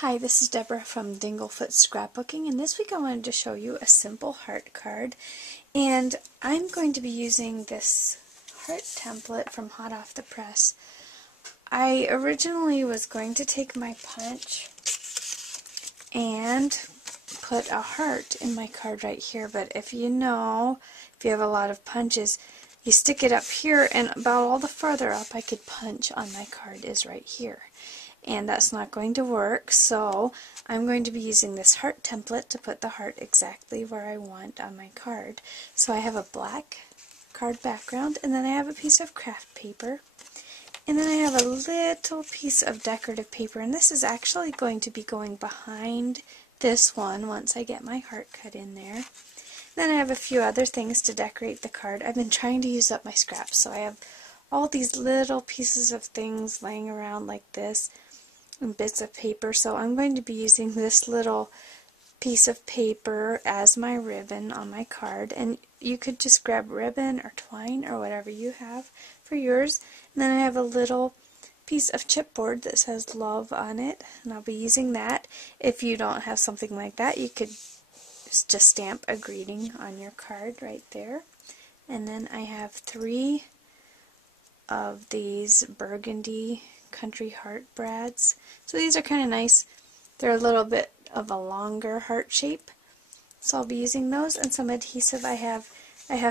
Hi, this is Deborah from Dinglefoot Scrapbooking, and this week I wanted to show you a simple heart card. And I'm going to be using this heart template from Hot Off the Press. I originally was going to take my punch and put a heart in my card right here, but if you have a lot of punches, you stick it up here, and about all the farther up I could punch on my card is right here. And that's not going to work, so I'm going to be using this heart template to put the heart exactly where I want on my card. So I have a black card background, and then I have a piece of craft paper, and then I have a little piece of decorative paper, and this is actually going to be going behind this one once I get my heart cut in there. Then I have a few other things to decorate the card. I've been trying to use up my scraps, so I have all these little pieces of things laying around like this and bits of paper, so I'm going to be using this little piece of paper as my ribbon on my card, and you could just grab ribbon or twine or whatever you have for yours. And then I have a little piece of chipboard that says love on it, and I'll be using that. If you don't have something like that, you could just stamp a greeting on your card right there. And then I have 3 of these burgundy country heart brads. So these are kind of nice. They're a little bit of a longer heart shape, so I'll be using those, and some adhesive. I have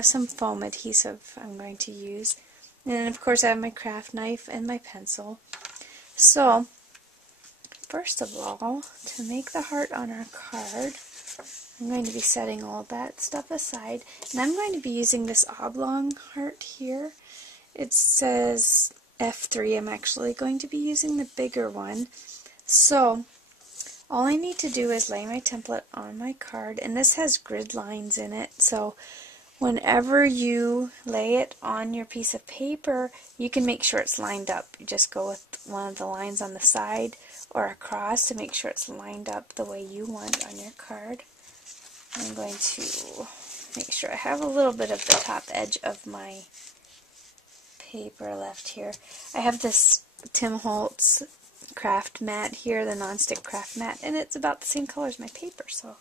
some foam adhesive I'm going to use, and then of course I have my craft knife and my pencil. So first of all, to make the heart on our card, I'm going to be setting all that stuff aside, and I'm going to be using this oblong heart here. It says F3. I'm actually going to be using the bigger one. So all I need to do is lay my template on my card, and this has grid lines in it, so whenever you lay it on your piece of paper, you can make sure it's lined up. You just go with one of the lines on the side or across to make sure it's lined up the way you want on your card. I'm going to make sure I have a little bit of the top edge of my paper left here. I have this Tim Holtz craft mat here, the non-stick craft mat, and it's about the same color as my paper, so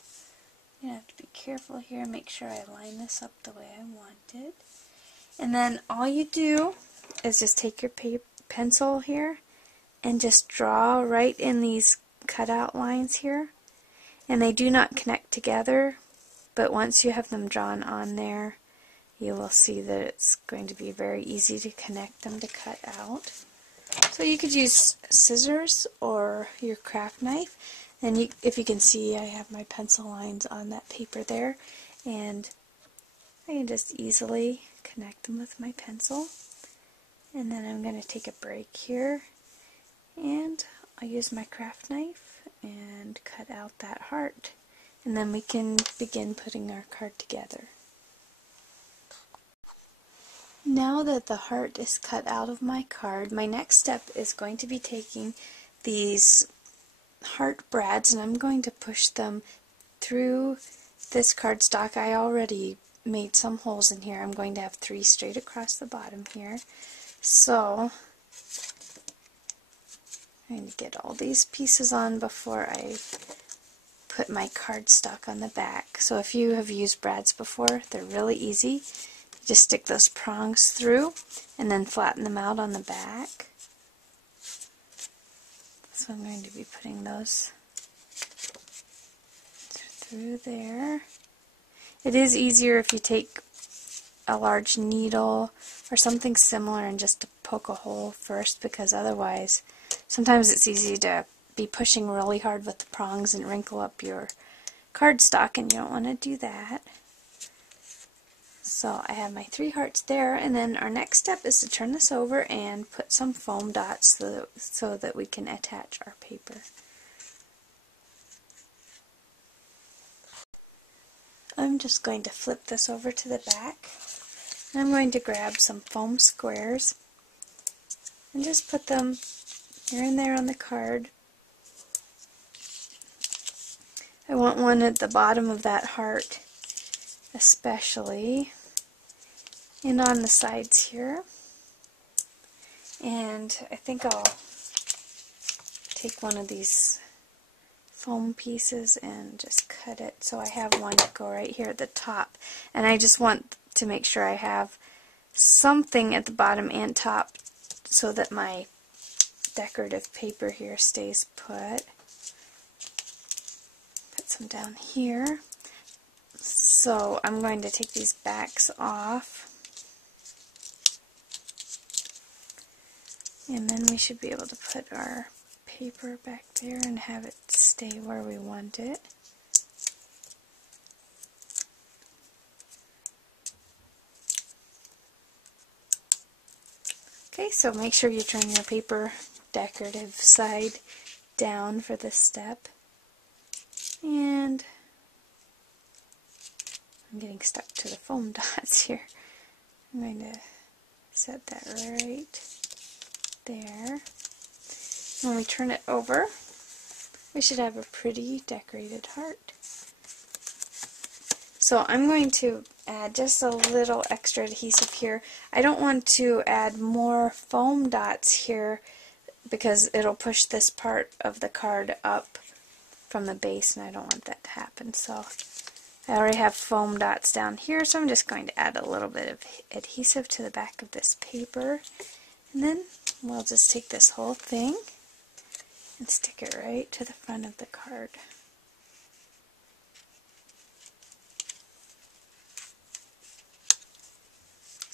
you have to be careful here and make sure I line this up the way I want it. And then all you do is just take your pencil here and just draw right in these cutout lines here, and they do not connect together, but once you have them drawn on there, you will see that it's going to be very easy to connect them to cut out. So you could use scissors or your craft knife, and if you can see, I have my pencil lines on that paper there, and I can just easily connect them with my pencil. And then I'm going to take a break here, and I'll use my craft knife and cut out that heart, and then we can begin putting our card together. Now that the heart is cut out of my card, my next step is going to be taking these heart brads, and I'm going to push them through this cardstock. I already made some holes in here. I'm going to have 3 straight across the bottom here. So I'm going to get all these pieces on before I put my cardstock on the back. So if you have used brads before, they're really easy. Just stick those prongs through and then flatten them out on the back. So I'm going to be putting those through there. It is easier if you take a large needle or something similar and just to poke a hole first, because otherwise sometimes it's easy to be pushing really hard with the prongs and wrinkle up your cardstock, and you don't want to do that. So I have my 3 hearts there, and then our next step is to turn this over and put some foam dots so that we can attach our paper. I'm just going to flip this over to the back, and I'm going to grab some foam squares and just put them here and there on the card. I want one at the bottom of that heart especially, and on the sides here. And I think I'll take one of these foam pieces and just cut it so I have one to go right here at the top. And I just want to make sure I have something at the bottom and top so that my decorative paper here stays put. Put some down here. So I'm going to take these backs off. And then we should be able to put our paper back there and have it stay where we want it. Okay, so make sure you turn your paper decorative side down for this step. And I'm getting stuck to the foam dots here. I'm going to set that right there. When we turn it over, we should have a pretty decorated heart. So I'm going to add just a little extra adhesive here. I don't want to add more foam dots here because it'll push this part of the card up from the base, and I don't want that to happen. So I already have foam dots down here, so I'm just going to add a little bit of adhesive to the back of this paper. And then we'll just take this whole thing and stick it right to the front of the card.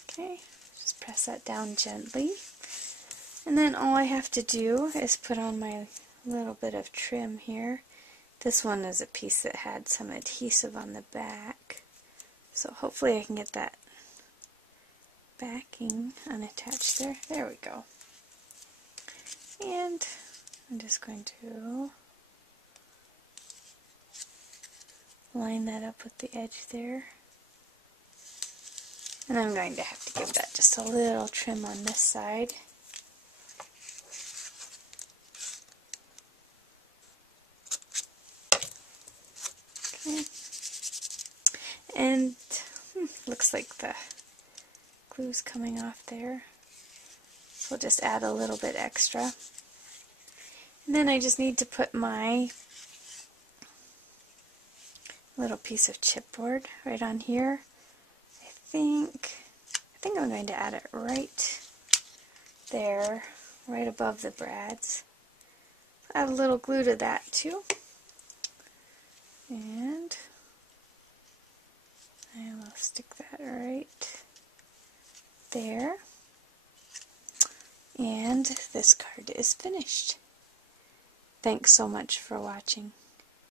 Okay, just press that down gently. And then all I have to do is put on my little bit of trim here. This one is a piece that had some adhesive on the back. So hopefully I can get that backing unattached there. There we go. And I'm just going to line that up with the edge there. And I'm going to have to give that just a little trim on this side. Okay. And looks like the glue's coming off there. So we'll just add a little bit extra. And then I just need to put my little piece of chipboard right on here. I think I'm going to add it right there, right above the brads. Add a little glue to that too. And I will stick that right there. And this card is finished. Thanks so much for watching.